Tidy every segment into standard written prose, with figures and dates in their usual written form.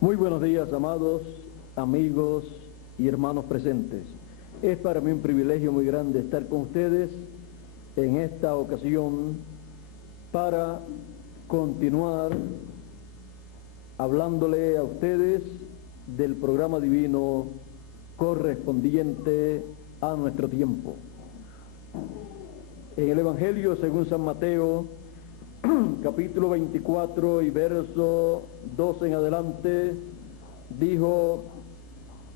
Muy buenos días, amados amigos y hermanos presentes. Es para mí un privilegio muy grande estar con ustedes en esta ocasión para continuar hablándole a ustedes del programa divino correspondiente a nuestro tiempo. En el Evangelio según San Mateo, capítulo 24 y verso 12 en adelante, dijo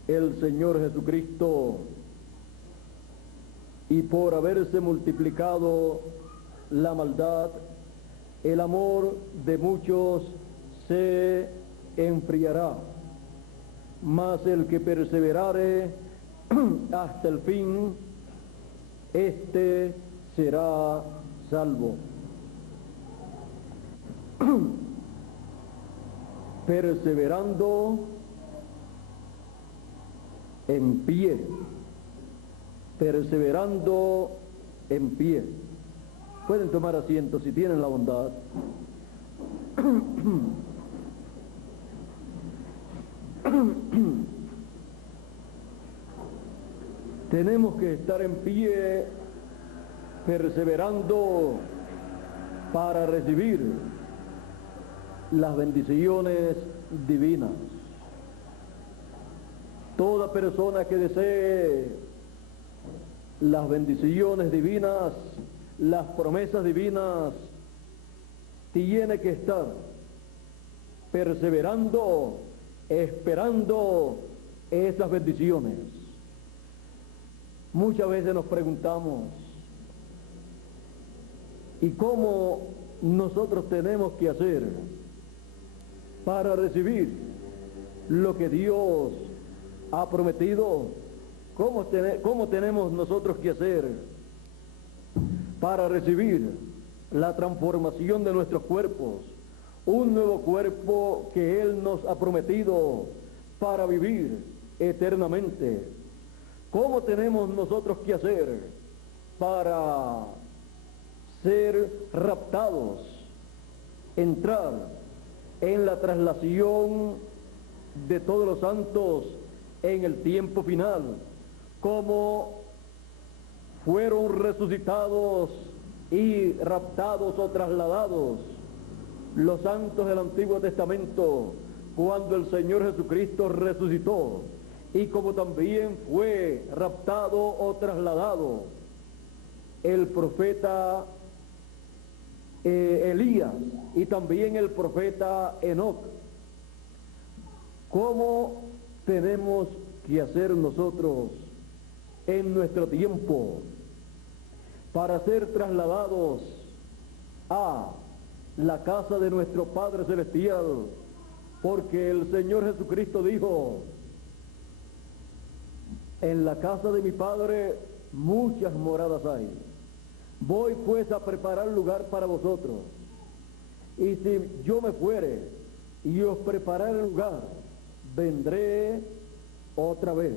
el Señor Jesucristo: y por haberse multiplicado la maldad, el amor de muchos se enfriará, mas el que perseverare hasta el fin, éste será salvo. Perseverando en pie, perseverando en pie. Pueden tomar asiento si tienen la bondad. Tenemos que estar en pie, perseverando para recibir las bendiciones divinas. Toda persona que desee las bendiciones divinas, las promesas divinas, tiene que estar perseverando, esperando esas bendiciones. Muchas veces nos preguntamos, ¿y cómo nosotros tenemos que hacer para recibir lo que Dios ha prometido? ¿Cómo tenemos nosotros que hacer para recibir la transformación de nuestros cuerpos? Un nuevo cuerpo que Él nos ha prometido para vivir eternamente. ¿Cómo tenemos nosotros que hacer para ser raptados, entrar en la traslación de todos los santos en el tiempo final, como fueron resucitados y raptados o trasladados los santos del Antiguo Testamento cuando el Señor Jesucristo resucitó, y como también fue raptado o trasladado el profeta Elías y también el profeta Enoc? ¿Cómo tenemos que hacer nosotros en nuestro tiempo para ser trasladados a la casa de nuestro Padre Celestial? Porque el Señor Jesucristo dijo: en la casa de mi Padre muchas moradas hay. Voy pues a preparar lugar para vosotros. Y si yo me fuere y os prepararé lugar, vendré otra vez,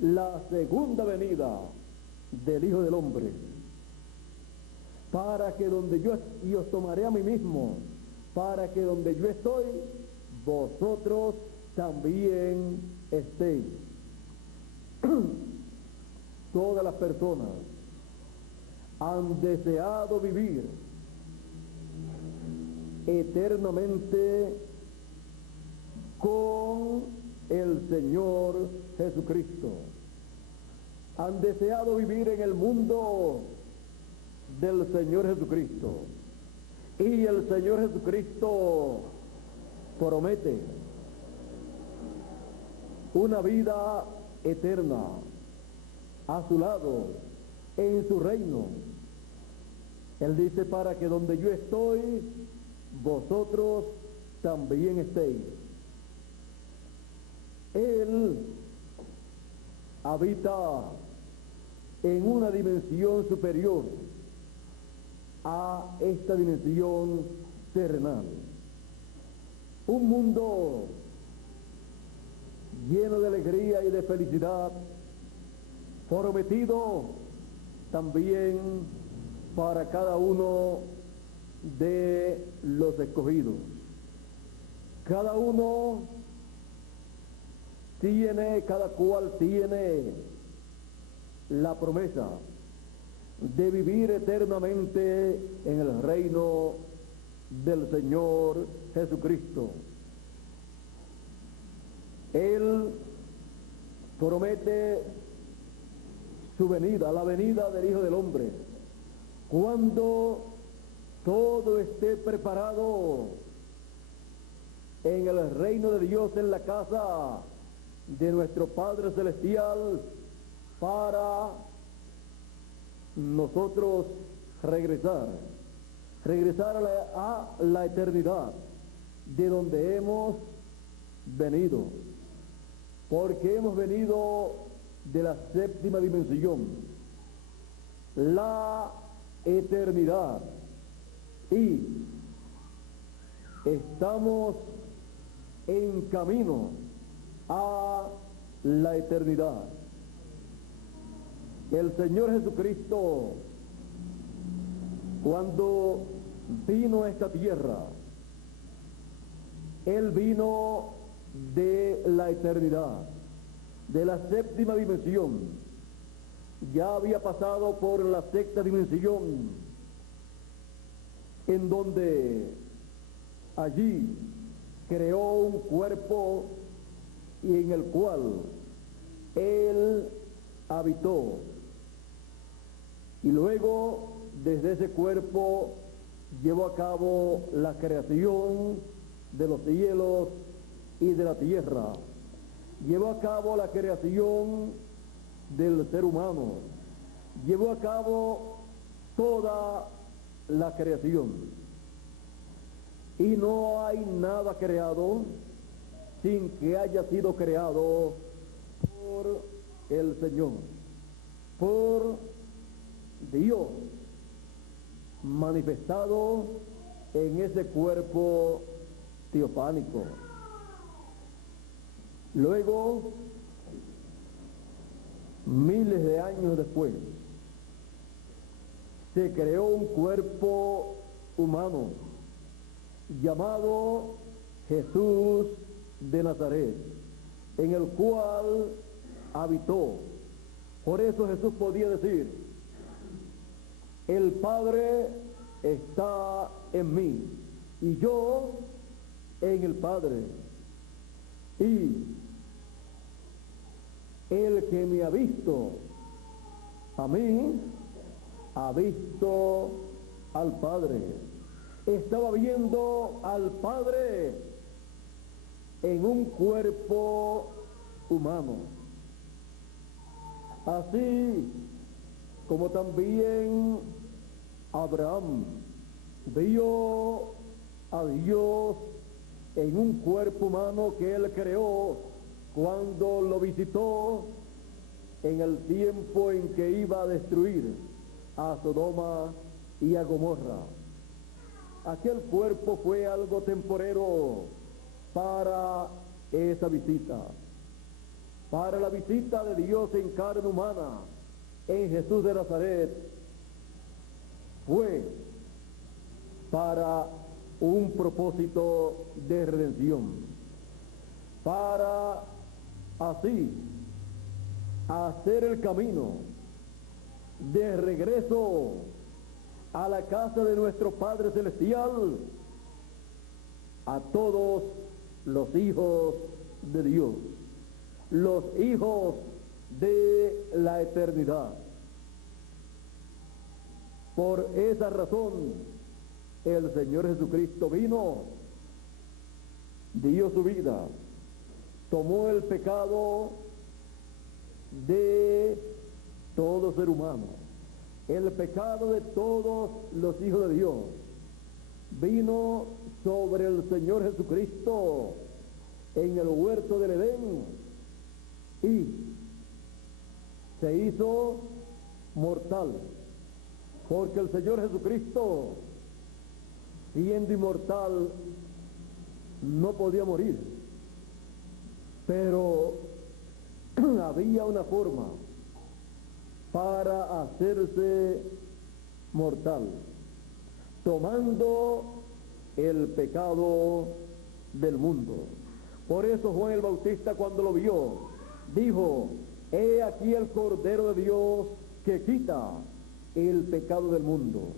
la segunda venida del Hijo del Hombre, para que donde yo, y os tomaré a mí mismo, para que donde yo estoy, vosotros también estéis. Todas las personas han deseado vivir eternamente con el Señor Jesucristo. Han deseado vivir en el mundo del Señor Jesucristo. Y el Señor Jesucristo promete una vida eterna a su lado, en su reino. Él dice: para que donde yo estoy, vosotros también estéis. Él habita en una dimensión superior a esta dimensión terrenal. Un mundo lleno de alegría y de felicidad, prometido también para cada uno de los escogidos. Cada cual tiene la promesa de vivir eternamente en el reino del Señor Jesucristo. Él promete su venida, la venida del Hijo del Hombre, cuando todo esté preparado en el reino de Dios, en la casa de nuestro Padre Celestial, para nosotros regresar a la eternidad de donde hemos venido, porque hemos venido de la séptima dimensión, la eternidad, y estamos en camino a la eternidad. El Señor Jesucristo, cuando vino a esta tierra, Él vino de la eternidad, de la séptima dimensión. Ya había pasado por la sexta dimensión, en donde allí creó un cuerpo y en el cual Él habitó. Y luego, desde ese cuerpo, llevó a cabo la creación de los cielos y de la tierra. Llevó a cabo la creación del ser humano. Llevó a cabo toda la creación. Y no hay nada creado sin que haya sido creado por el Señor, por Dios, manifestado en ese cuerpo teofánico. Luego, miles de años después, se creó un cuerpo humano llamado Jesús de Nazaret, en el cual habitó. Por eso Jesús podía decir: el Padre está en mí y yo en el Padre, y el que me ha visto a mí ha visto al Padre. Estaba viendo al Padre en un cuerpo humano. Así como también Abraham vio a Dios en un cuerpo humano que Él creó cuando lo visitó en el tiempo en que iba a destruir a Sodoma y a Gomorra. Aquel cuerpo fue algo temporero para esa visita, para la visita de Dios en carne humana en Jesús de Nazaret. Fue para un propósito de redención, para así hacer el camino de regreso a la casa de nuestro Padre Celestial a todos los hijos de Dios, los hijos de la eternidad. Por esa razón, el Señor Jesucristo vino, dio su vida, tomó el pecado de todo ser humano, el pecado de todos los hijos de Dios, vino sobre el Señor Jesucristo en el huerto del Edén y se hizo mortal, porque el Señor Jesucristo, siendo inmortal, no podía morir, pero había una forma para hacerse mortal, tomando el pecado del mundo. Por eso Juan el Bautista, cuando lo vio, dijo: he aquí el Cordero de Dios que quita el pecado del mundo.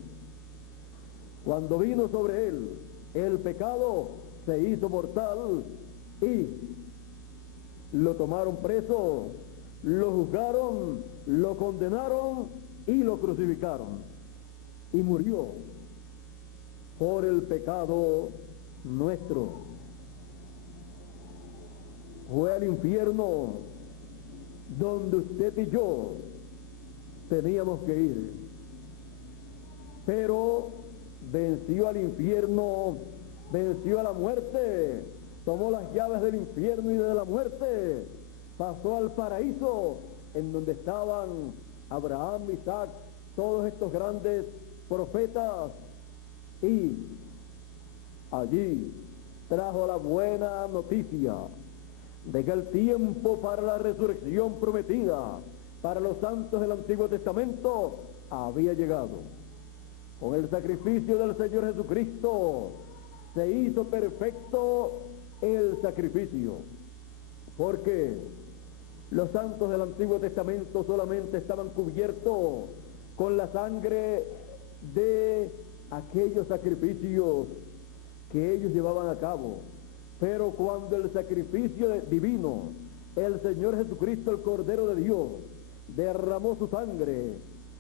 Cuando vino sobre él el pecado, se hizo mortal y lo tomaron preso, lo juzgaron, lo condenaron y lo crucificaron. Y murió por el pecado nuestro. Fue al infierno donde usted y yo teníamos que ir. Pero venció al infierno, venció a la muerte, tomó las llaves del infierno y de la muerte, pasó al paraíso, en donde estaban Abraham, Isaac, todos estos grandes profetas, y allí trajo la buena noticia de que el tiempo para la resurrección prometida para los santos del Antiguo Testamento había llegado. Con el sacrificio del Señor Jesucristo se hizo perfecto el sacrificio, porque los santos del Antiguo Testamento solamente estaban cubiertos con la sangre de aquellos sacrificios que ellos llevaban a cabo. Pero cuando el sacrificio divino, el Señor Jesucristo, el Cordero de Dios, derramó su sangre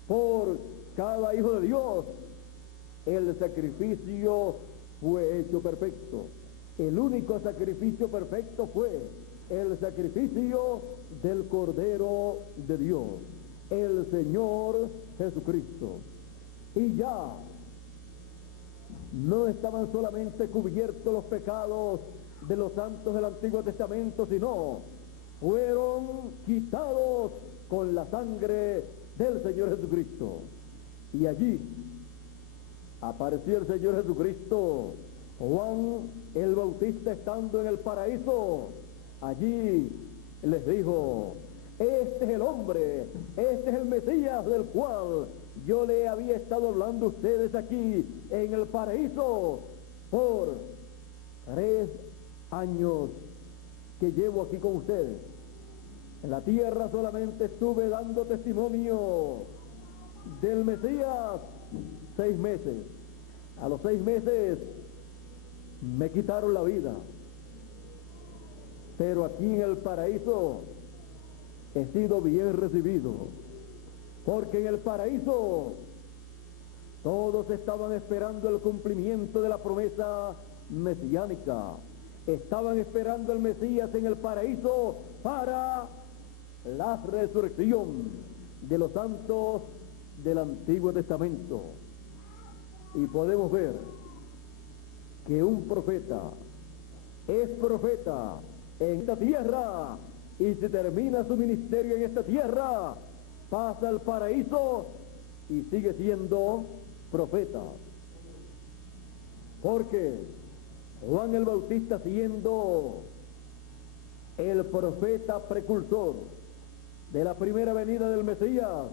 por cada hijo de Dios, el sacrificio fue hecho perfecto. El único sacrificio perfecto fue el sacrificio del Cordero de Dios, el Señor Jesucristo. Y ya no estaban solamente cubiertos los pecados de los santos del Antiguo Testamento, sino fueron quitados con la sangre del Señor Jesucristo. Y allí apareció el Señor Jesucristo. Juan el Bautista, estando en el paraíso, allí les dijo: este es el hombre, este es el Mesías del cual yo le había estado hablando a ustedes aquí en el paraíso por 3 años que llevo aquí con ustedes. En la tierra solamente estuve dando testimonio del Mesías 6 meses. A los 6 meses me quitaron la vida. Pero aquí en el paraíso he sido bien recibido, porque en el paraíso todos estaban esperando el cumplimiento de la promesa mesiánica. Estaban esperando al Mesías en el paraíso para la resurrección de los santos del Antiguo Testamento. Y podemos ver que un profeta es profeta en esta tierra, y si termina su ministerio en esta tierra, pasa al paraíso y sigue siendo profeta. Porque Juan el Bautista, siendo el profeta precursor de la primera venida del Mesías,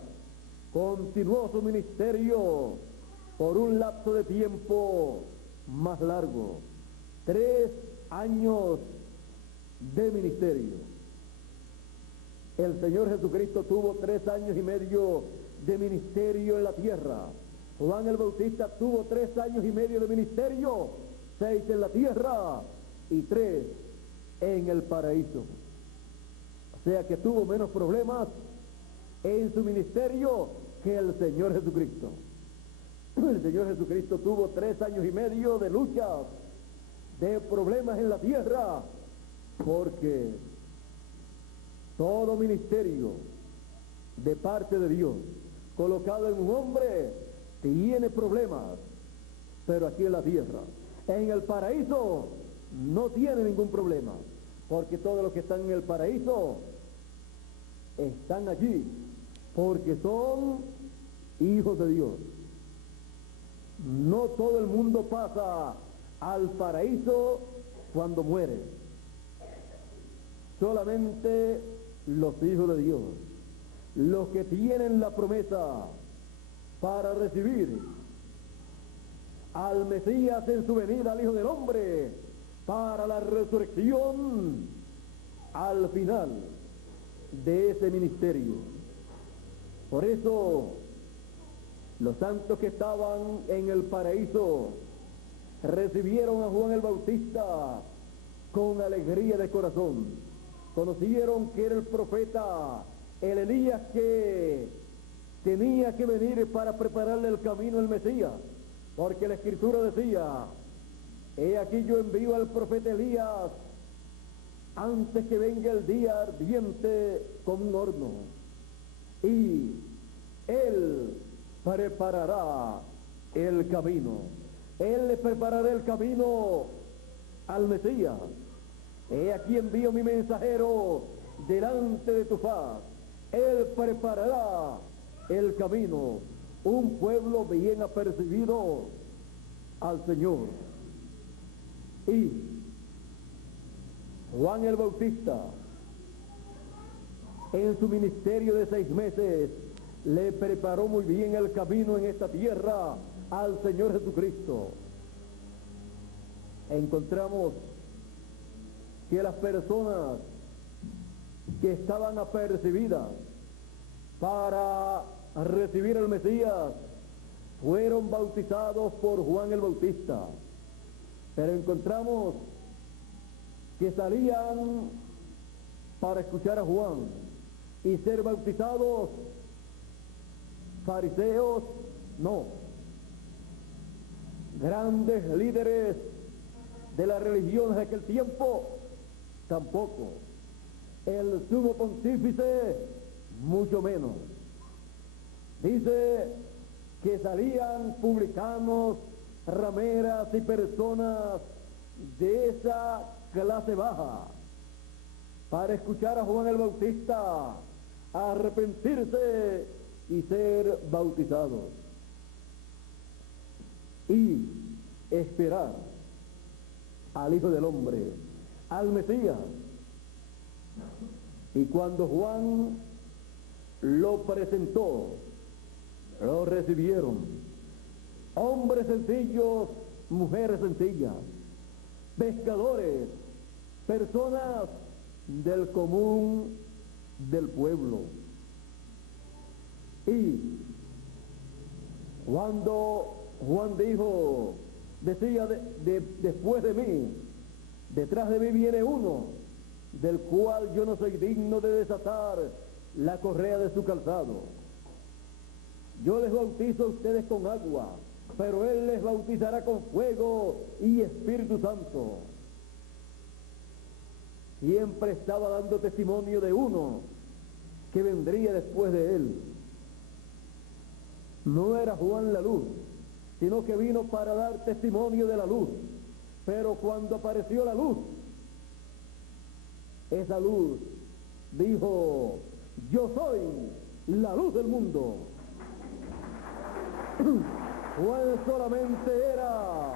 continuó su ministerio por un lapso de tiempo más largo, 3 años de ministerio. El Señor Jesucristo tuvo 3 años y medio de ministerio en la tierra. Juan el Bautista tuvo 3 años y medio de ministerio, 6 en la tierra y 3 en el paraíso. O sea que tuvo menos problemas en su ministerio que el Señor Jesucristo. El Señor Jesucristo tuvo 3 años y medio de luchas, de problemas en la tierra, porque todo ministerio de parte de Dios colocado en un hombre tiene problemas, pero aquí en la tierra, en el paraíso, no tiene ningún problema, porque todos los que están en el paraíso están allí porque son hijos de Dios. No todo el mundo pasa al paraíso cuando muere, solamente los hijos de Dios, los que tienen la promesa para recibir al Mesías en su venida, al Hijo del Hombre, para la resurrección al final de ese ministerio. Por eso, los santos que estaban en el paraíso recibieron a Juan el Bautista con alegría de corazón. Conocieron que era el profeta, el Elías que tenía que venir para prepararle el camino al Mesías, porque la Escritura decía: he aquí yo envío al profeta Elías antes que venga el día ardiente como un horno, y él preparará el camino. Él le preparará el camino al Mesías. He aquí envío mi mensajero delante de tu faz. Él preparará el camino. Un pueblo bien apercibido al Señor. Y Juan el Bautista, en su ministerio de 6 meses, le preparó muy bien el camino en esta tierra al Señor Jesucristo. Encontramos que las personas que estaban apercibidas para recibir al Mesías fueron bautizados por Juan el Bautista. Pero encontramos que salían para escuchar a Juan y ser bautizados fariseos, no. Grandes líderes de la religión de aquel tiempo, tampoco. El sumo pontífice, mucho menos. Dice que salían publicanos, rameras y personas de esa clase baja para escuchar a Juan el Bautista, arrepentirse y ser bautizados y esperar al Hijo del Hombre, al Mesías. Y cuando Juan lo presentó, lo recibieron hombres sencillos, mujeres sencillas, pescadores, personas del común del pueblo. Y cuando Juan decía después de mí, detrás de mí viene uno, del cual yo no soy digno de desatar la correa de su calzado. Yo les bautizo a ustedes con agua, pero él les bautizará con fuego y Espíritu Santo. Siempre estaba dando testimonio de uno que vendría después de él. No era Juan la luz, sino que vino para dar testimonio de la luz. Pero cuando apareció la luz, esa luz dijo: yo soy la luz del mundo. Juan solamente era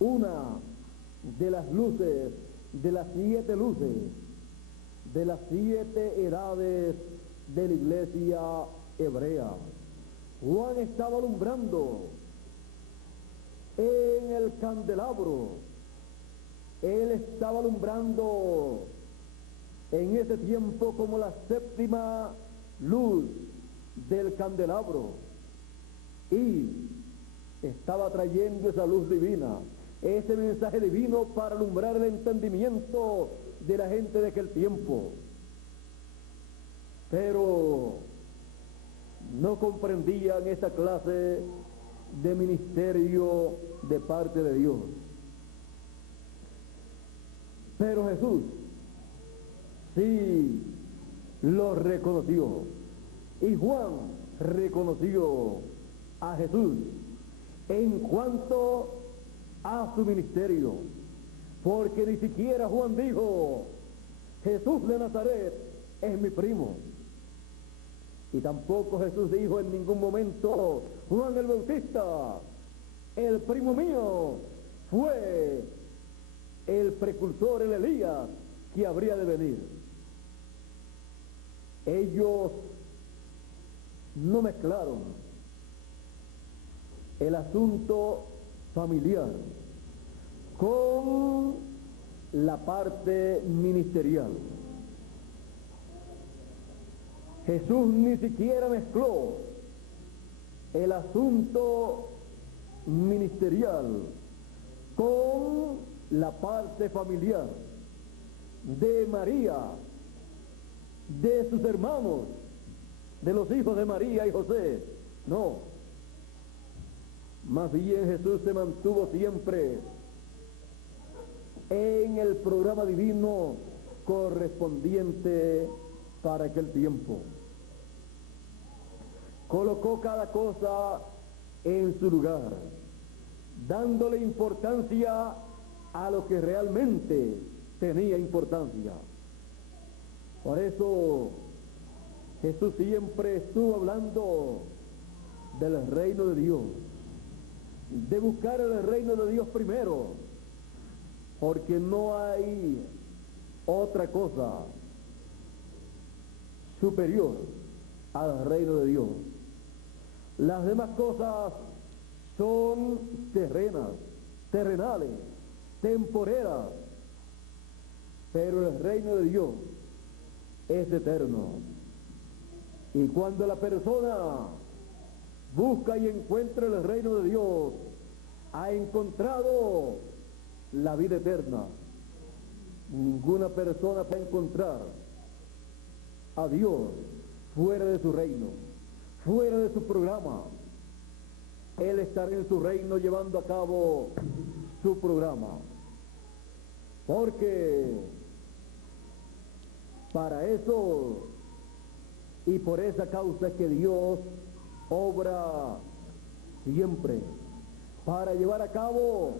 una de las luces, de las 7 luces, de las 7 edades de la iglesia hebrea. Juan estaba alumbrando en el candelabro. Él estaba alumbrando en ese tiempo como la 7ª luz del candelabro, y estaba trayendo esa luz divina, ese mensaje divino para alumbrar el entendimiento de la gente de aquel tiempo. Pero no comprendían esa clase de ministerio de parte de Dios. Pero Jesús sí lo reconoció, y Juan reconoció a Jesús en cuanto a su ministerio, porque ni siquiera Juan dijo: Jesús de Nazaret es mi primo. Y tampoco Jesús dijo en ningún momento: Juan el Bautista, el primo mío, fue el precursor, el Elías, que habría de venir. Ellos no mezclaron el asunto familiar con la parte ministerial. Jesús ni siquiera mezcló el asunto ministerial con la parte familiar de María, de sus hermanos, de los hijos de María y José. No, más bien Jesús se mantuvo siempre en el programa divino correspondiente para aquel tiempo. Colocó cada cosa en su lugar, dándole importancia a lo que realmente tenía importancia. Por eso Jesús siempre estuvo hablando del reino de Dios, de buscar el reino de Dios primero, porque no hay otra cosa superior al reino de Dios. Las demás cosas son terrenales, temporeras, pero el reino de Dios es eterno. Y cuando la persona busca y encuentra el reino de Dios, ha encontrado la vida eterna. Ninguna persona puede encontrar a Dios fuera de su reino, fuera de su programa. Él estará en su reino llevando a cabo su programa, porque para eso y por esa causa es que Dios obra siempre para llevar a cabo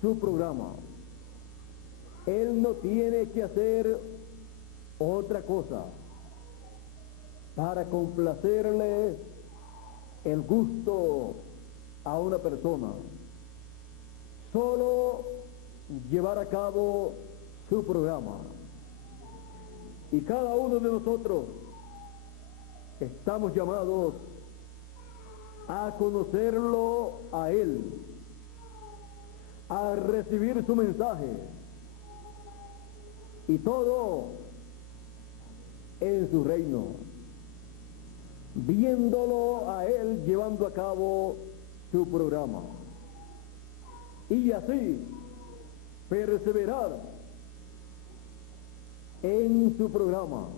su programa. Él no tiene que hacer otra cosa para complacerle el gusto a una persona, solo llevar a cabo su programa. Y cada uno de nosotros estamos llamados a conocerlo a Él, a recibir su mensaje, y todo en su reino, viéndolo a Él llevando a cabo su programa, y así perseverar en su programa,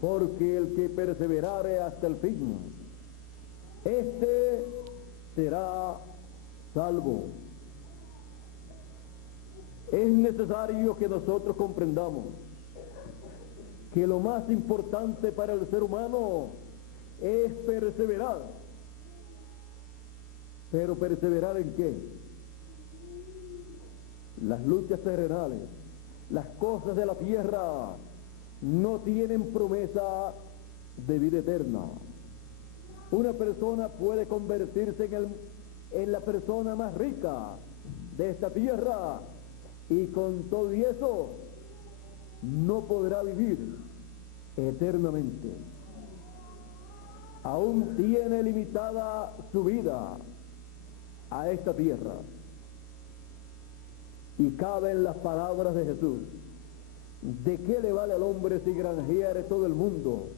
porque el que perseverare hasta el fin, este será salvo. Es necesario que nosotros comprendamos que lo más importante para el ser humano es perseverar. ¿Pero perseverar en qué? Las luchas terrenales, las cosas de la tierra no tienen promesa de vida eterna. Una persona puede convertirse en la persona más rica de esta tierra, y con todo y eso no podrá vivir eternamente. Aún tiene limitada su vida a esta tierra. Y caben las palabras de Jesús: ¿de qué le vale al hombre si granjeare todo el mundo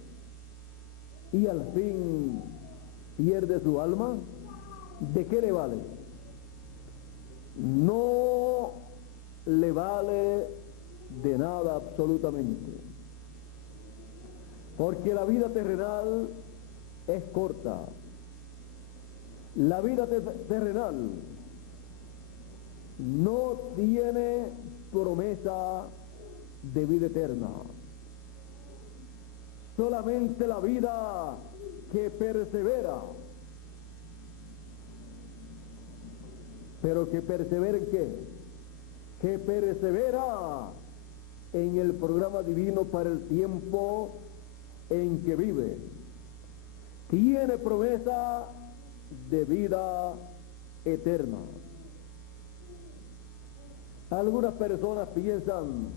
y al fin pierde su alma? ¿De qué le vale? No le vale de nada absolutamente, porque la vida terrenal es corta. La vida terrenal no tiene promesa de vida eterna. Solamente la vida que persevera. ¿Pero que persevera en qué? Que persevera en el programa divino para el tiempo en que vive. Tiene promesa de vida eterna. Algunas personas piensan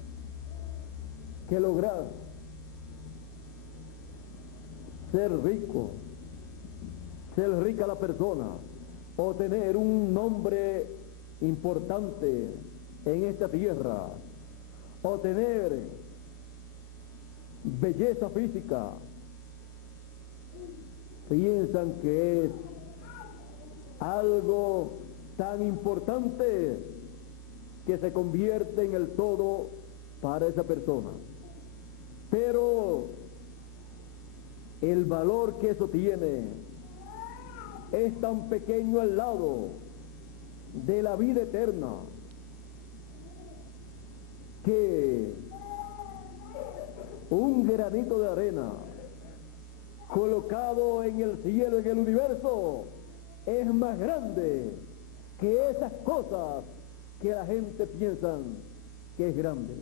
que lograr ser rico, ser rica la persona, o tener un nombre importante en esta tierra, o tener belleza física, piensan que es algo tan importante que se convierte en el todo para esa persona. Pero el valor que eso tiene es tan pequeño al lado de la vida eterna que un granito de arena colocado en el cielo, en el universo, es más grande que esas cosas que la gente piensa que es grande.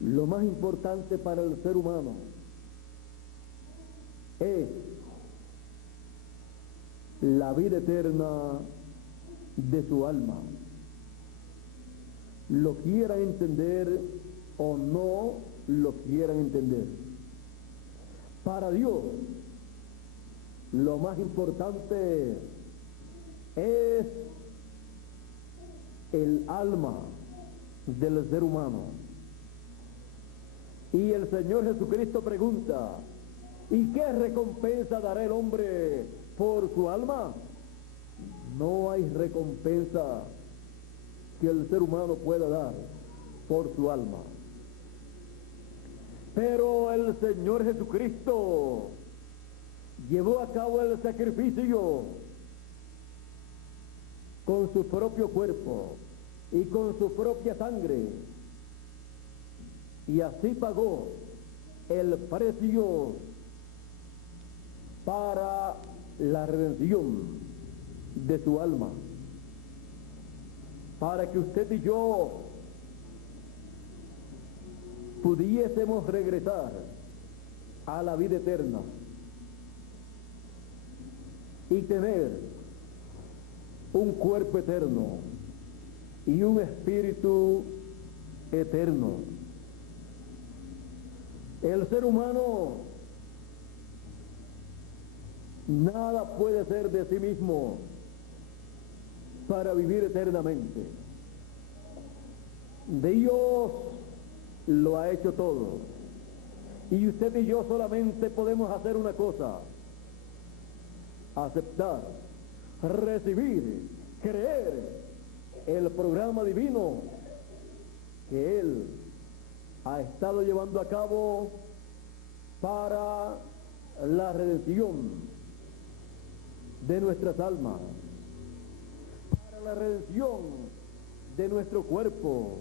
Lo más importante para el ser humano es la vida eterna de su alma. Lo quieran entender o no lo quieran entender. Para Dios, lo más importante es el alma del ser humano. Y el Señor Jesucristo pregunta, ¿y qué recompensa dará el hombre por su alma? No hay recompensa que el ser humano pueda dar por su alma. Pero el Señor Jesucristo llevó a cabo el sacrificio con su propio cuerpo y con su propia sangre, y así pagó el precio para la redención de su alma, para que usted y yo pudiésemos regresar a la vida eterna y tener un cuerpo eterno y un espíritu eterno. El ser humano nada puede ser de sí mismo para vivir eternamente. Dios lo ha hecho todo. Y usted y yo solamente podemos hacer una cosa: aceptar, recibir, creer el programa divino que Él ha estado llevando a cabo para la redención de nuestras almas, para la redención de nuestro cuerpo,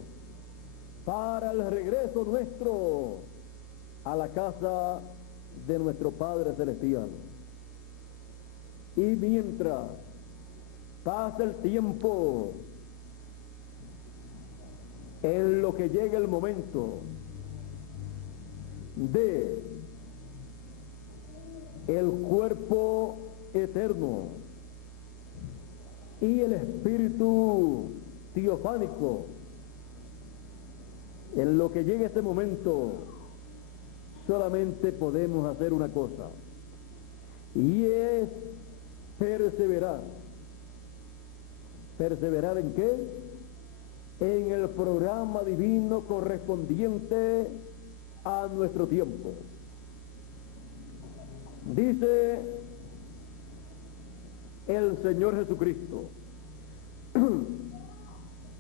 para el regreso nuestro a la casa de nuestro Padre Celestial. Y mientras pasa el tiempo, en lo que llega el momento de el cuerpo eterno y el espíritu teofánico, en lo que llega ese momento, solamente podemos hacer una cosa, y es perseverar. ¿Perseverar en qué? En el programa divino correspondiente a nuestro tiempo. Dice el Señor Jesucristo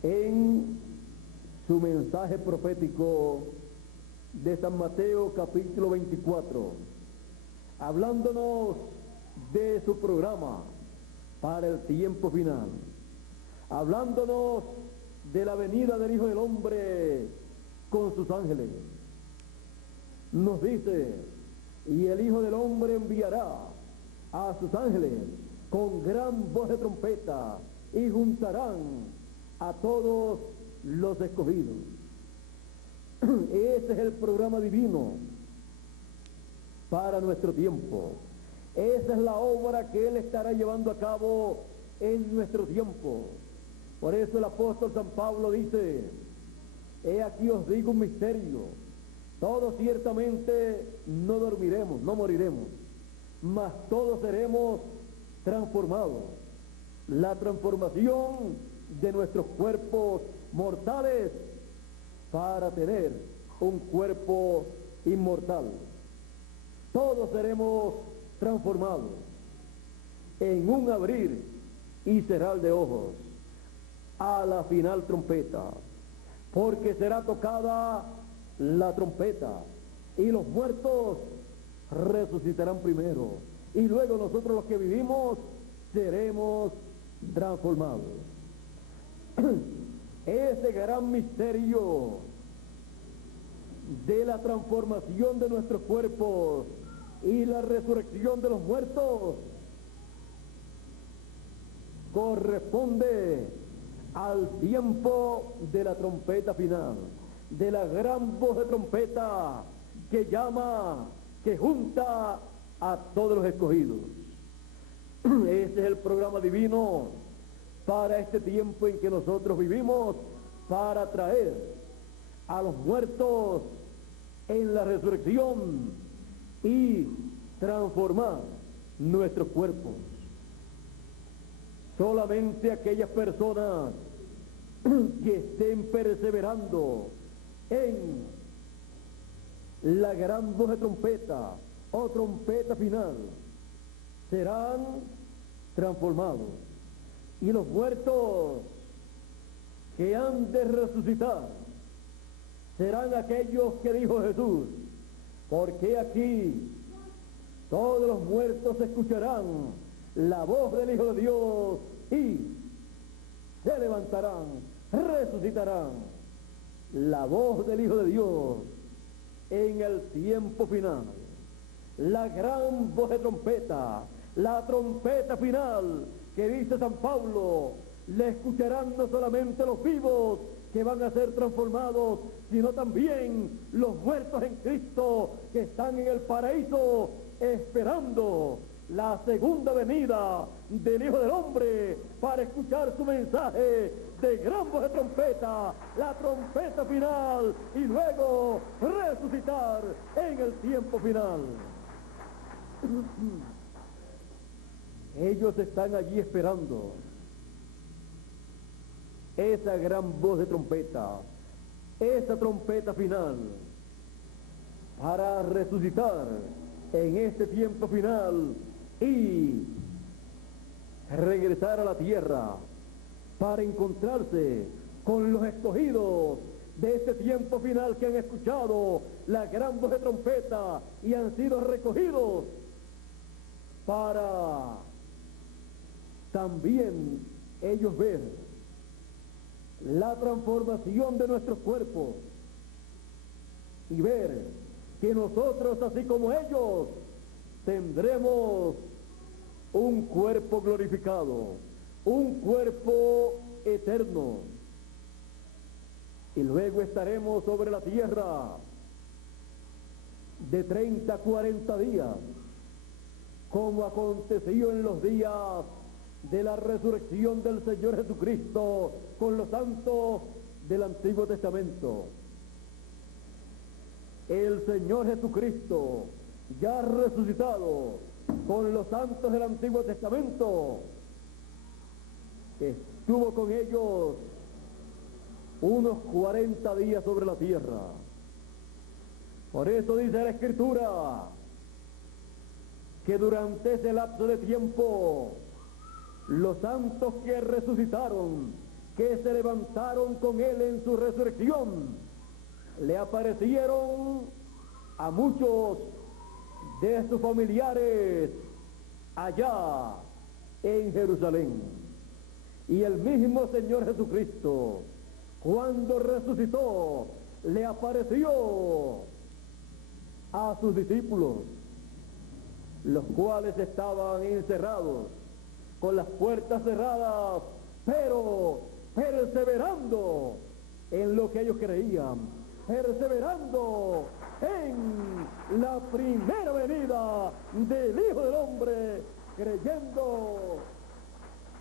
en su mensaje profético de San Mateo capítulo 24, hablándonos de su programa para el tiempo final, hablándonos de la venida del Hijo del Hombre con sus ángeles. Nos dice: y el Hijo del Hombre enviará a sus ángeles con gran voz de trompeta, y juntarán a todos los escogidos. Ese es el programa divino para nuestro tiempo. Esa es la obra que Él estará llevando a cabo en nuestro tiempo. Por eso el apóstol San Pablo dice: he aquí os digo un misterio, Todos ciertamente no dormiremos, no moriremos, mas todos seremos transformados. La transformación de nuestros cuerpos mortales para tener un cuerpo inmortal. Todos seremos transformados en un abrir y cerrar de ojos a la final trompeta, porque será tocada la trompeta y los muertos resucitarán primero y luego nosotros los que vivimos seremos transformados. Ese gran misterio de la transformación de nuestros cuerpos y la resurrección de los muertos corresponde al tiempo de la trompeta final, de la gran voz de trompeta que llama, que junta a todos los escogidos. Ese es el programa divino para este tiempo en que nosotros vivimos, para traer a los muertos en la resurrección y transformar nuestros cuerpos. Solamente aquellas personas que estén perseverando en la gran voz de trompeta o trompeta final serán transformados, y los muertos que han de resucitar serán aquellos que dijo Jesús, porque aquí todos los muertos escucharán la voz del Hijo de Dios y se levantarán, resucitarán. La voz del Hijo de Dios en el tiempo final, la gran voz de trompeta, la trompeta final que dice San Pablo, le escucharán no solamente los vivos que van a ser transformados, sino también los muertos en Cristo que están en el paraíso esperando la segunda venida del Hijo del Hombre para escuchar su mensaje de gran voz de trompeta, la trompeta final, y luego resucitar en el tiempo final. Ellos están allí esperando esa gran voz de trompeta, esa trompeta final, para resucitar en este tiempo final y regresar a la tierra para encontrarse con los escogidos de este tiempo final que han escuchado la gran voz de trompeta y han sido recogidos para también ellos ver la transformación de nuestros cuerpos y ver que nosotros, así como ellos, tendremos un cuerpo glorificado, un cuerpo eterno, y luego estaremos sobre la tierra de 30 a 40 días, como aconteció en los días de la resurrección del Señor Jesucristo con los santos del Antiguo Testamento. El Señor Jesucristo, ya resucitado con los santos del Antiguo Testamento, estuvo con ellos unos 40 días sobre la tierra. Por eso dice la Escritura que durante ese lapso de tiempo los santos que resucitaron, que se levantaron con él en su resurrección, le aparecieron a muchos de sus familiares allá en Jerusalén. Y el mismo Señor Jesucristo, cuando resucitó, le apareció a sus discípulos, los cuales estaban encerrados, con las puertas cerradas, pero perseverando en lo que ellos creían, perseverando en la primera venida del Hijo del Hombre, creyendo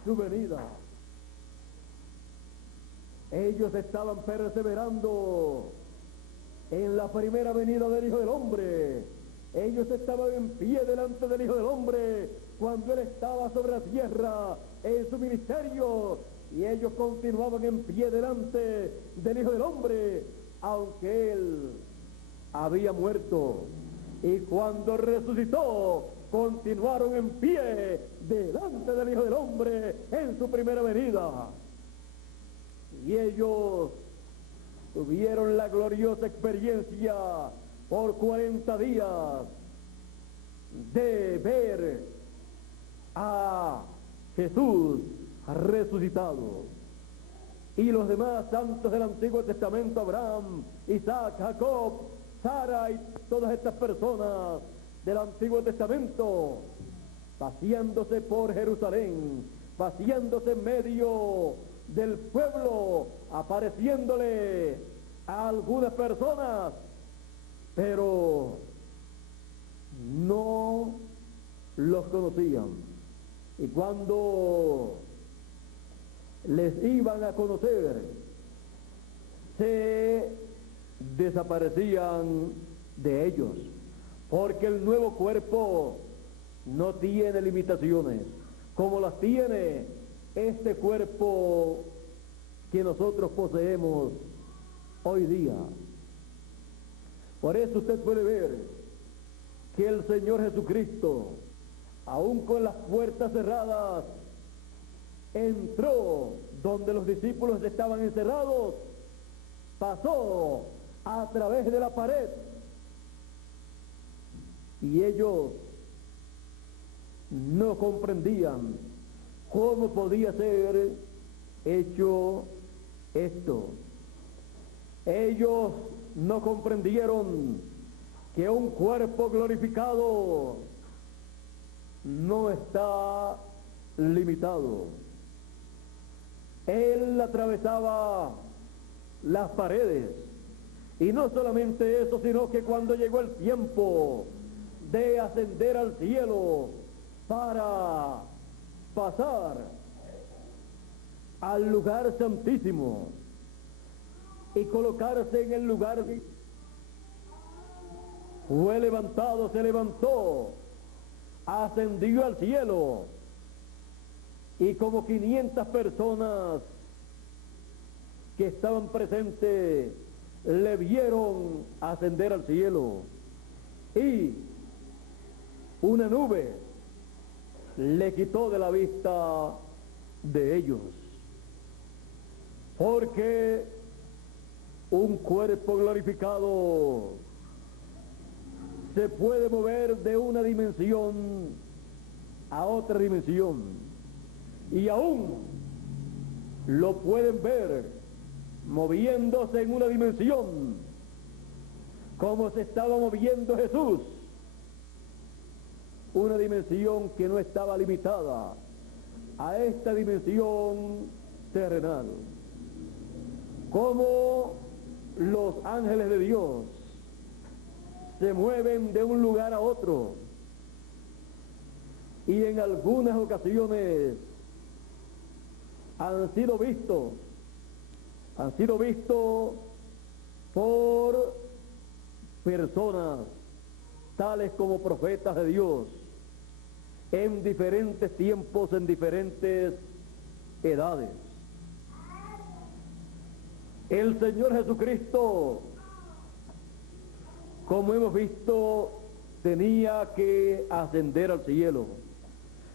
su venida. Ellos estaban perseverando en la primera venida del Hijo del Hombre. Ellos estaban en pie delante del Hijo del Hombre cuando Él estaba sobre la tierra en su ministerio, y ellos continuaban en pie delante del Hijo del Hombre, aunque Él había muerto. Y cuando resucitó, continuaron en pie delante del Hijo del Hombre en su primera venida. Y ellos tuvieron la gloriosa experiencia por 40 días de ver a Jesús resucitado. Y los demás santos del Antiguo Testamento, Abraham, Isaac, Jacob, Sara y todas estas personas del Antiguo Testamento, paseándose por Jerusalén, paseándose en medio del pueblo, apareciéndole a algunas personas, pero no los conocían. Y cuando les iban a conocer, se desaparecían de ellos, porque el nuevo cuerpo no tiene limitaciones, como las tiene este cuerpo que nosotros poseemos hoy día. Por eso usted puede ver que el Señor Jesucristo, aún con las puertas cerradas, entró donde los discípulos estaban encerrados, pasó a través de la pared, y ellos no comprendían cómo podía ser hecho esto. Ellos no comprendieron que un cuerpo glorificado no está limitado. Él atravesaba las paredes, y no solamente eso, sino que cuando llegó el tiempo de ascender al cielo para pasar al lugar santísimo y colocarse en el lugar, fue levantado, se levantó, ascendió al cielo, y como 500 personas que estaban presentes le vieron ascender al cielo, y una nube le quitó de la vista de ellos, porque un cuerpo glorificado se puede mover de una dimensión a otra dimensión, y aún lo pueden ver moviéndose en una dimensión como se estaba moviendo Jesús, una dimensión que no estaba limitada a esta dimensión terrenal. Como los ángeles de Dios se mueven de un lugar a otro, y en algunas ocasiones han sido vistos por personas tales como profetas de Dios en diferentes tiempos, en diferentes edades. El Señor Jesucristo, como hemos visto, tenía que ascender al cielo.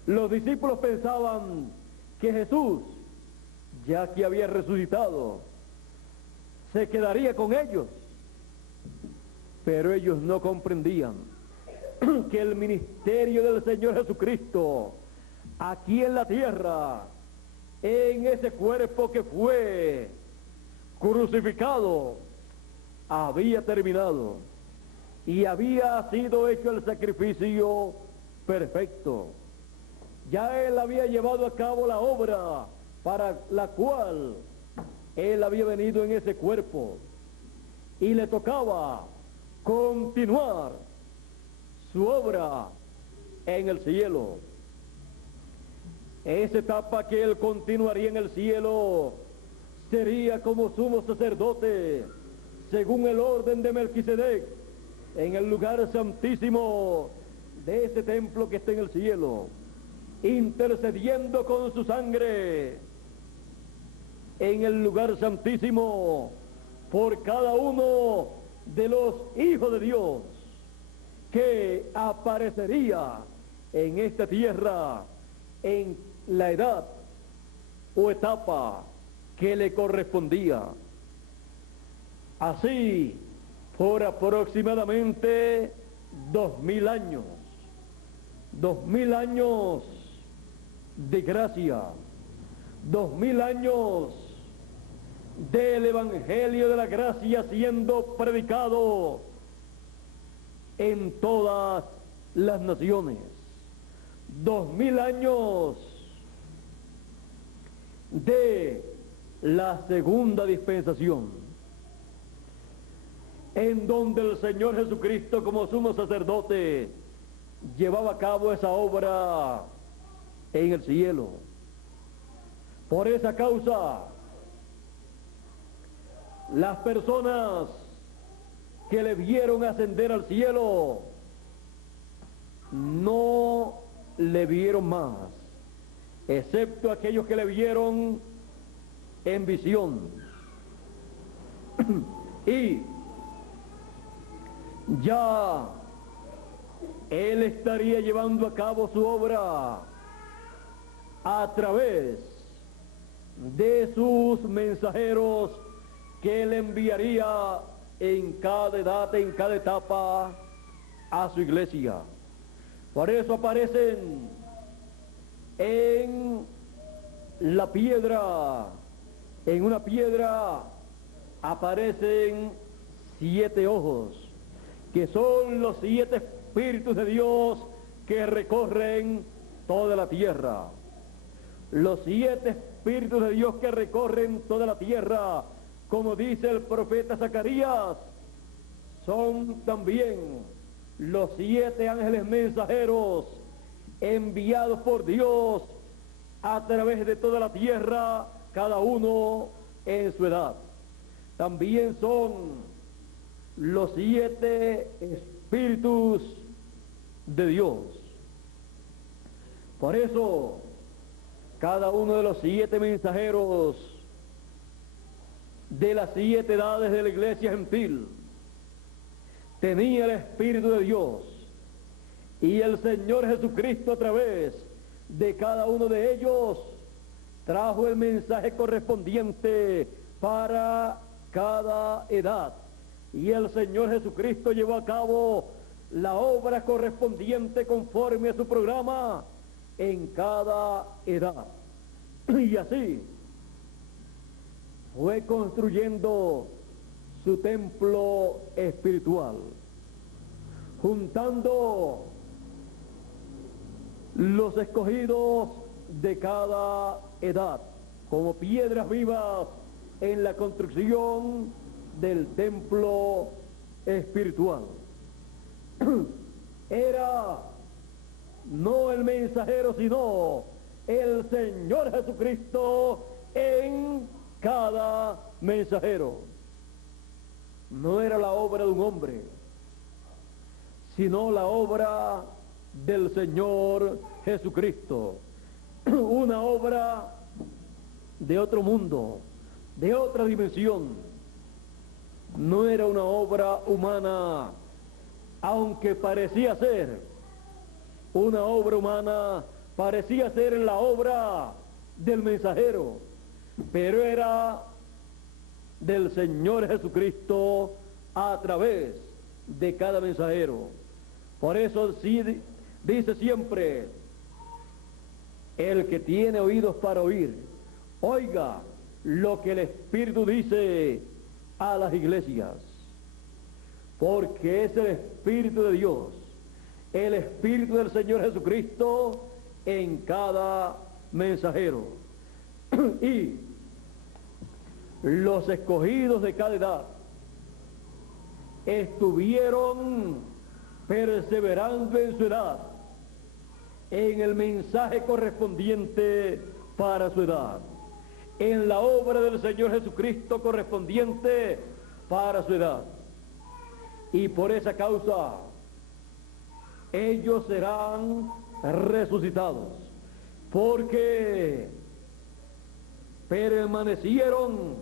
Los discípulos pensaban que Jesús, ya que había resucitado, se quedaría con ellos, pero ellos no comprendían que el ministerio del Señor Jesucristo aquí en la tierra, en ese cuerpo que fue crucificado, había terminado y había sido hecho el sacrificio perfecto. Ya Él había llevado a cabo la obra para la cual Él había venido en ese cuerpo, y le tocaba continuar su obra en el cielo. Esa etapa que Él continuaría en el cielo sería como sumo sacerdote, según el orden de Melquisedec, en el lugar santísimo de ese templo que está en el cielo, intercediendo con su sangre en el lugar santísimo por cada uno de los hijos de Dios que aparecería en esta tierra en la edad o etapa que le correspondía. Así, por aproximadamente 2000 años, 2000 años de gracia, 2000 años del Evangelio de la gracia siendo predicado en todas las naciones, 2000 años de la segunda dispensación, en donde el Señor Jesucristo como sumo sacerdote llevaba a cabo esa obra en el cielo. Por esa causa, las personas que le vieron ascender al cielo no le vieron más, excepto aquellos que le vieron en visión. Y ya Él estaría llevando a cabo su obra a través de sus mensajeros que Él enviaría en cada edad, en cada etapa a su iglesia. Por eso aparecen en la piedra, en una piedra aparecen 7 ojos, que son los 7 espíritus de Dios que recorren toda la tierra. Los 7 espíritus de Dios que recorren toda la tierra, como dice el profeta Zacarías, son también los 7 ángeles mensajeros enviados por Dios a través de toda la tierra, cada uno en su edad. También son los 7 espíritus de Dios. Por eso, cada uno de los 7 mensajeros de las 7 edades de la iglesia gentil tenía el Espíritu de Dios, y el Señor Jesucristo a través de cada uno de ellos trajo el mensaje correspondiente para cada edad, y el Señor Jesucristo llevó a cabo la obra correspondiente conforme a su programa en cada edad. Y así fue construyendo su templo espiritual, juntando los escogidos de cada edad como piedras vivas en la construcción del templo espiritual. Era no el mensajero, sino el Señor Jesucristo en cada mensajero. No era la obra de un hombre, sino la obra del Señor Jesucristo. Una obra de otro mundo, de otra dimensión. No era una obra humana, aunque parecía ser una obra humana, parecía ser la obra del mensajero, pero era del Señor Jesucristo a través de cada mensajero. Por eso sí dice siempre: el que tiene oídos para oír, oiga lo que el Espíritu dice a las iglesias, porque es el Espíritu de Dios, el Espíritu del Señor Jesucristo en cada mensajero. Y los escogidos de cada edad estuvieron perseverando en su edad, en el mensaje correspondiente para su edad, en la obra del Señor Jesucristo correspondiente para su edad. Y por esa causa ellos serán resucitados, porque permanecieron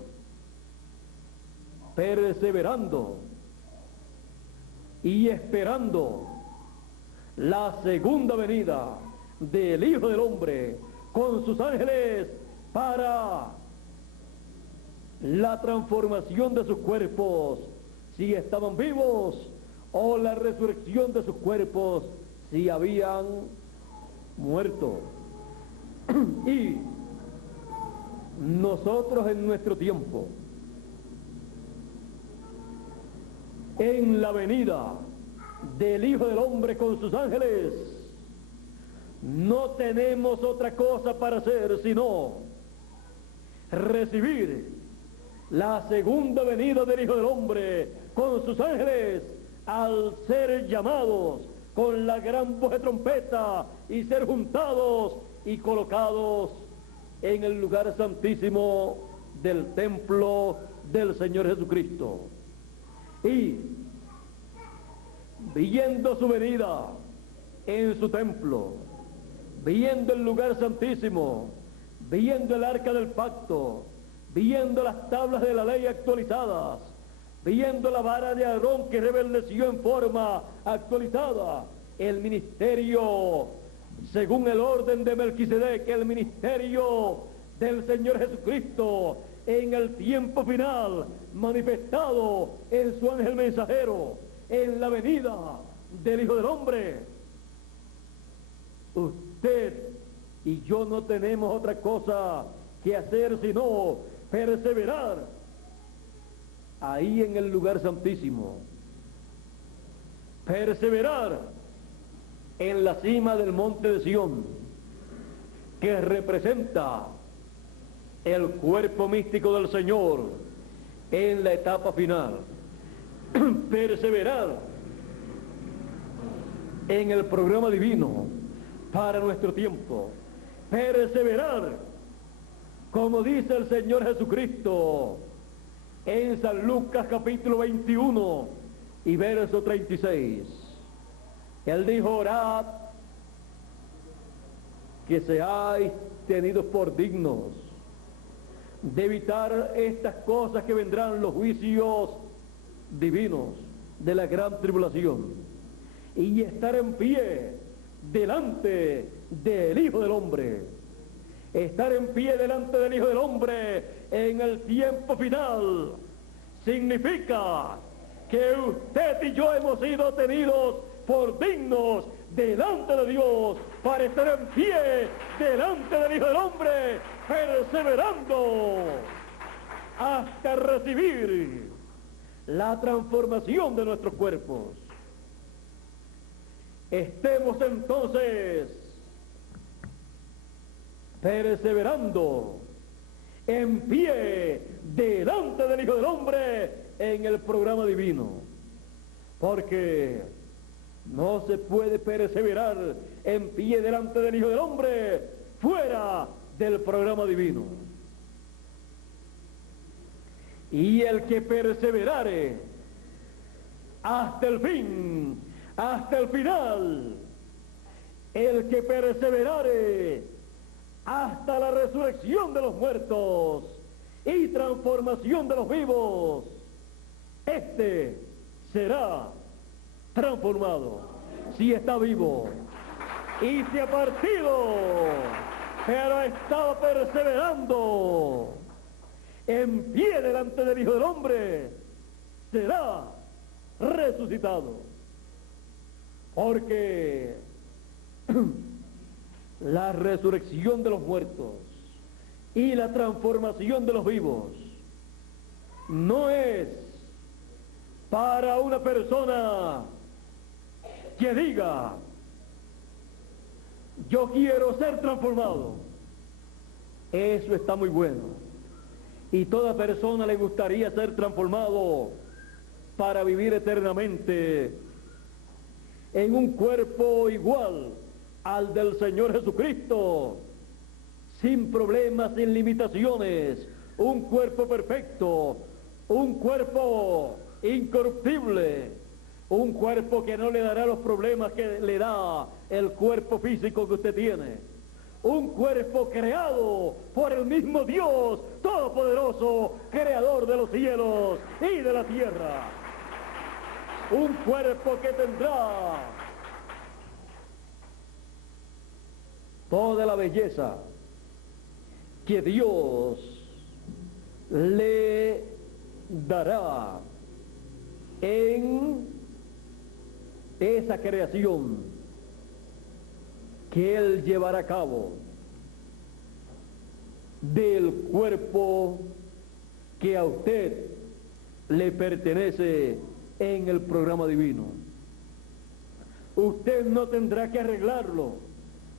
perseverando y esperando la segunda venida del Hijo del Hombre con sus ángeles para la transformación de sus cuerpos si estaban vivos, o la resurrección de sus cuerpos si habían muerto. Y nosotros en nuestro tiempo, en la venida del Hijo del Hombre con sus ángeles, no tenemos otra cosa para hacer sino recibir la segunda venida del Hijo del Hombre con sus ángeles, al ser llamados con la gran voz de trompeta y ser juntados y colocados en el lugar santísimo del templo del Señor Jesucristo. Y viendo su venida en su templo, viendo el lugar santísimo, viendo el arca del pacto, viendo las tablas de la ley actualizadas, viendo la vara de Aarón que reverdeció en forma actualizada, el ministerio según el orden de Melquisedec, el ministerio del Señor Jesucristo en el tiempo final, manifestado en su ángel mensajero, en la venida del Hijo del Hombre. Usted y yo no tenemos otra cosa que hacer sino perseverar ahí en el lugar santísimo, perseverar en la cima del monte de Sión, que representa el cuerpo místico del Señor en la etapa final. Perseverar en el programa divino para nuestro tiempo. Perseverar, como dice el Señor Jesucristo en San Lucas capítulo 21 y verso 36. Él dijo: orad que seáis tenidos por dignos de evitar estas cosas que vendrán, los juicios divinos de la gran tribulación, y estar en pie delante del Hijo del Hombre. Estar en pie delante del Hijo del Hombre en el tiempo final significa que usted y yo hemos sido tenidos por dignos delante de Dios para estar en pie delante del Hijo del Hombre, perseverando hasta recibir la transformación de nuestros cuerpos. Estemos entonces perseverando en pie delante del Hijo del Hombre en el programa divino, porque no se puede perseverar en pie delante del Hijo del Hombre fuera del programa divino. Y el que perseverare hasta el fin, hasta el final, el que perseverare hasta la resurrección de los muertos y transformación de los vivos, este será transformado si está vivo. Y si ha partido, pero ha estado perseverando en pie delante del Hijo del Hombre, será resucitado. Porque la resurrección de los muertos y la transformación de los vivos no es para una persona que diga: yo quiero ser transformado. Eso está muy bueno, y toda persona le gustaría ser transformado para vivir eternamente en un cuerpo igual al del Señor Jesucristo, sin problemas, sin limitaciones, un cuerpo perfecto, un cuerpo incorruptible, un cuerpo que no le dará los problemas que le da el cuerpo físico que usted tiene, un cuerpo creado por el mismo Dios Todopoderoso, creador de los cielos y de la tierra, un cuerpo que tendrá toda la belleza que Dios le dará en esa creación que Él llevará a cabo del cuerpo que a usted le pertenece en el programa divino. Usted no tendrá que arreglarlo,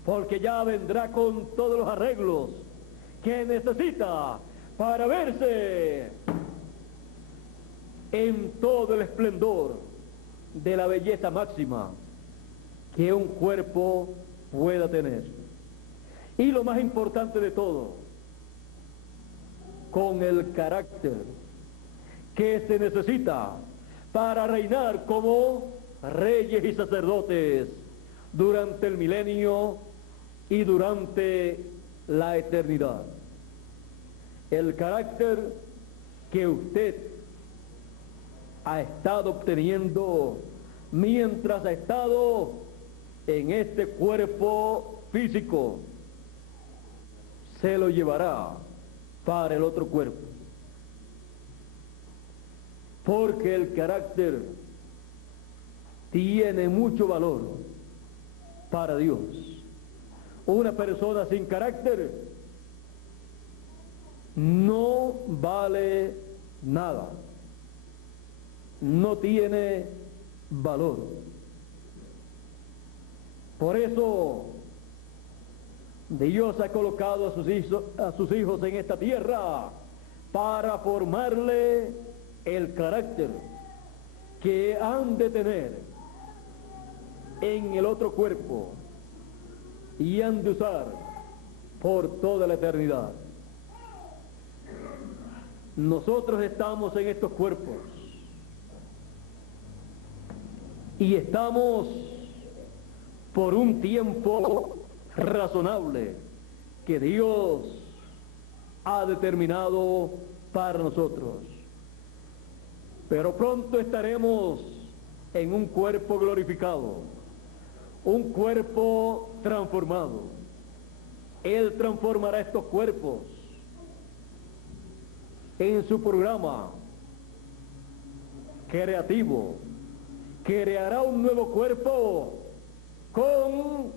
porque ya vendrá con todos los arreglos que necesita para verse en todo el esplendor de la belleza máxima que un cuerpo pueda tener. Y lo más importante de todo, con el carácter que se necesita para reinar como reyes y sacerdotes durante el milenio y durante la eternidad. El carácter que usted ha estado obteniendo mientras ha estado en este cuerpo físico, se lo llevará para el otro cuerpo. Porque el carácter tiene mucho valor para Dios. Una persona sin carácter no vale nada, no tiene valor. Por eso Dios ha colocado a sus hijos en esta tierra para formarle el carácter que han de tener en el otro cuerpo y han de usar por toda la eternidad. Nosotros estamos en estos cuerpos y estamos por un tiempo razonable que Dios ha determinado para nosotros. Pero pronto estaremos en un cuerpo glorificado, un cuerpo transformado. Él transformará estos cuerpos en su programa creativo. Creará un nuevo cuerpo con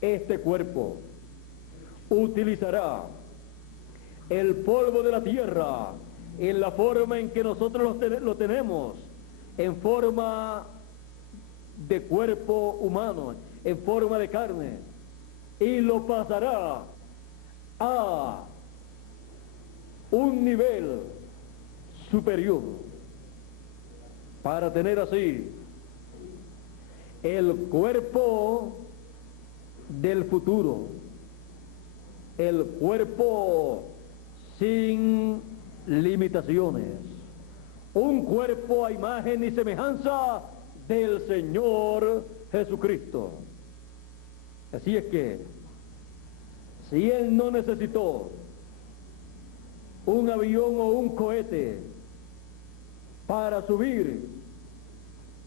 este cuerpo. Utilizará el polvo de la tierra en la forma en que nosotros lo tenemos, en forma de cuerpo humano, en forma de carne, y lo pasará a un nivel superior para tener así el cuerpo del futuro, el cuerpo sin limitaciones, un cuerpo a imagen y semejanza del Señor Jesucristo. Así es que, si Él no necesitó un avión o un cohete para subir,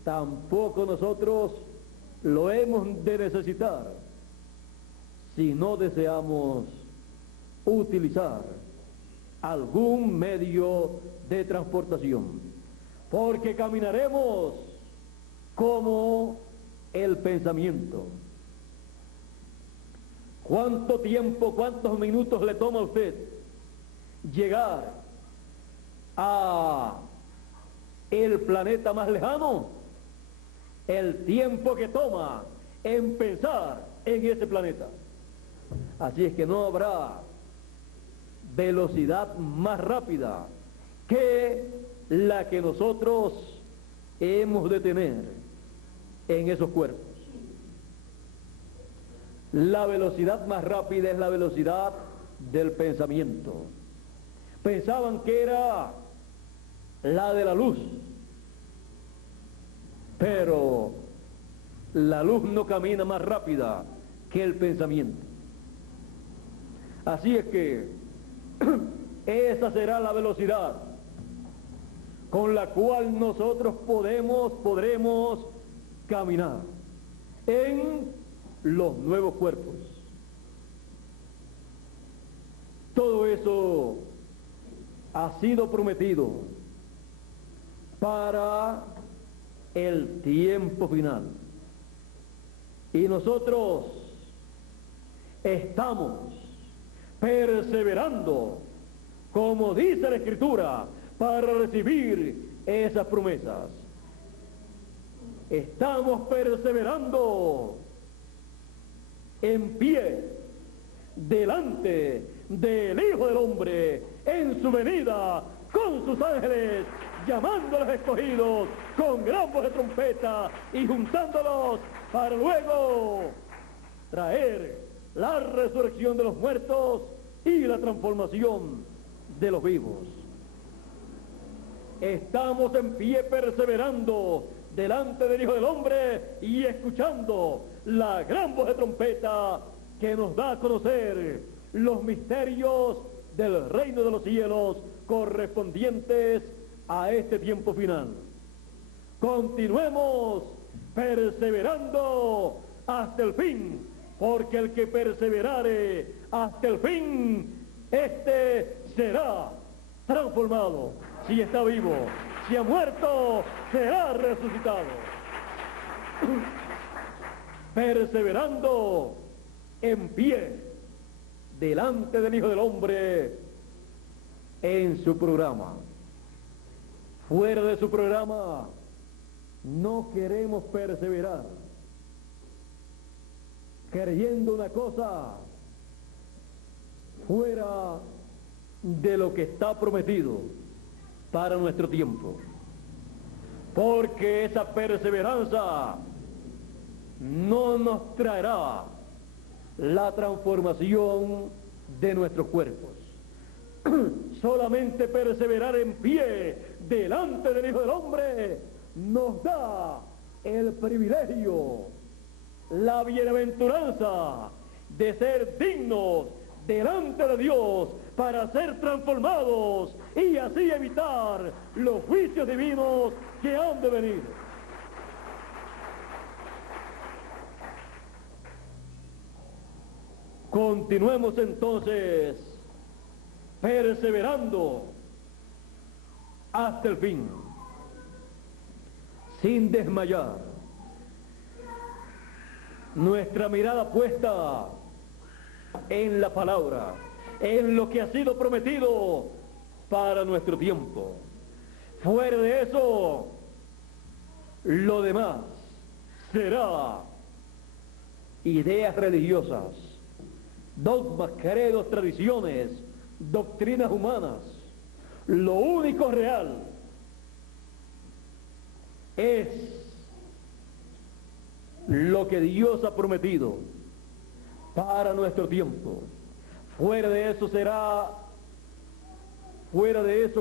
tampoco nosotros lo hemos de necesitar si no deseamos utilizar algún medio de transportación, porque caminaremos como el pensamiento. ¿Cuánto tiempo, cuántos minutos le toma a usted llegar a el planeta más lejano? El tiempo que toma en pensar en ese planeta. Así es que no habrá velocidad más rápida que la que nosotros hemos de tener en esos cuerpos. La velocidad más rápida es la velocidad del pensamiento. pensaban que era la de la luz, pero la luz no camina más rápida que el pensamiento. Así es que esa será la velocidad con la cual nosotros podremos caminar en los nuevos cuerpos. Todo eso ha sido prometido para el tiempo final. Y nosotros estamos perseverando, como dice la Escritura, para recibir esas promesas. Estamos perseverando en pie delante del Hijo del Hombre en su venida con sus ángeles, llamando a los escogidos con gran voz de trompeta y juntándolos para luego traer la resurrección de los muertos y la transformación de los vivos. Estamos en pie perseverando delante del Hijo del Hombre y escuchando la gran voz de trompeta que nos da a conocer los misterios del reino de los cielos correspondientes a este tiempo final. Continuemos perseverando hasta el fin, porque el que perseverare hasta el fin, este será transformado. Si está vivo, si ha muerto, será resucitado. Perseverando en pie delante del Hijo del Hombre en su programa. Fuera de su programa no queremos perseverar creyendo una cosa fuera de lo que está prometido para nuestro tiempo, porque esa perseverancia no nos traerá la transformación de nuestros cuerpos. Solamente perseverar en pie delante del Hijo del Hombre nos da el privilegio, la bienaventuranza de ser dignos delante de Dios para ser transformados y así evitar los juicios divinos que han de venir. Continuemos entonces perseverando hasta el fin, sin desmayar, nuestra mirada puesta en la palabra, en lo que ha sido prometido para nuestro tiempo. Fuera de eso, lo demás será ideas religiosas, dogmas, credos, tradiciones, doctrinas humanas. Lo único real es lo que Dios ha prometido para nuestro tiempo. Fuera de eso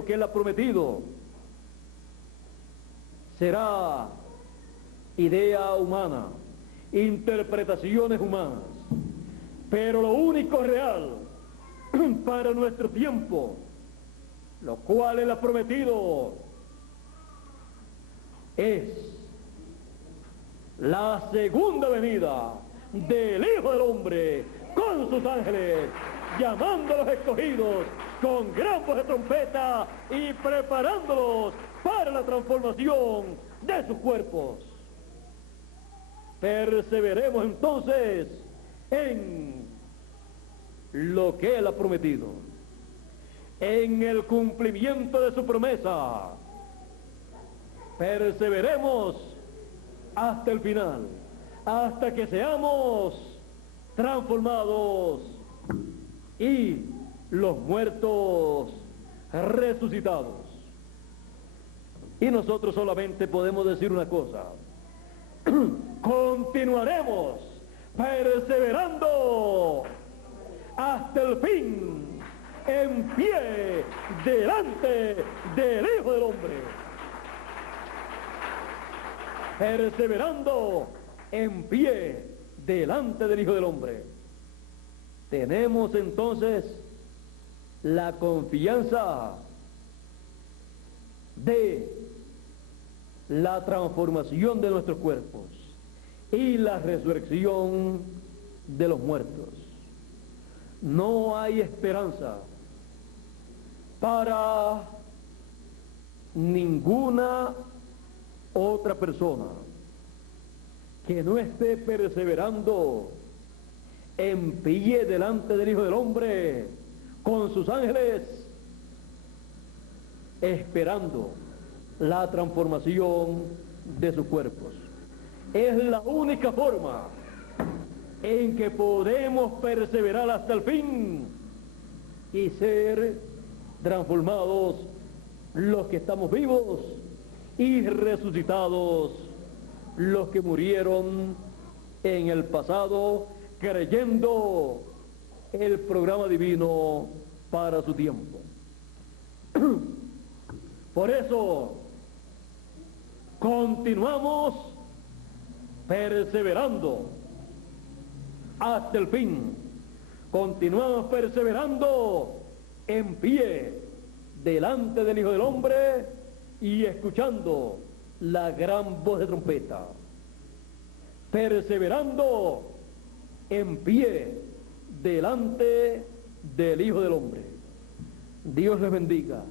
que Él ha prometido, será idea humana, interpretaciones humanas. Pero lo único real para nuestro tiempo, lo cual Él ha prometido, es la segunda venida del Hijo del Hombre con sus ángeles, llamando a los escogidos con gran voz de trompeta y preparándolos para la transformación de sus cuerpos. Perseveremos entonces en lo que Él ha prometido, en el cumplimiento de su promesa. Perseveremos hasta el final, hasta que seamos transformados y los muertos resucitados. Y nosotros solamente podemos decir una cosa: continuaremos perseverando hasta el fin, en pie delante del Hijo del Hombre. Perseverando en pie delante del Hijo del Hombre. Tenemos entonces la confianza de la transformación de nuestros cuerpos y la resurrección de los muertos. No hay esperanza para ninguna otra persona que no esté perseverando en pie delante del Hijo del Hombre con sus ángeles, esperando la transformación de sus cuerpos. Es la única forma en que podemos perseverar hasta el fin y ser transformados los que estamos vivos y resucitados los que murieron en el pasado creyendo el programa divino para su tiempo. Por eso continuamos perseverando hasta el fin. Continuamos perseverando en pie delante del Hijo del Hombre y escuchando la gran voz de trompeta. Perseverando en pie delante del Hijo del Hombre. Dios les bendiga,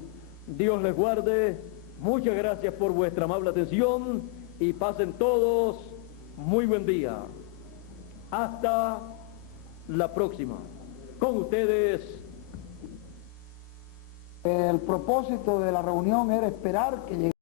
Dios les guarde. Muchas gracias por vuestra amable atención y pasen todos muy buen día. Hasta la próxima. Con ustedes. El propósito de la reunión era esperar que llegara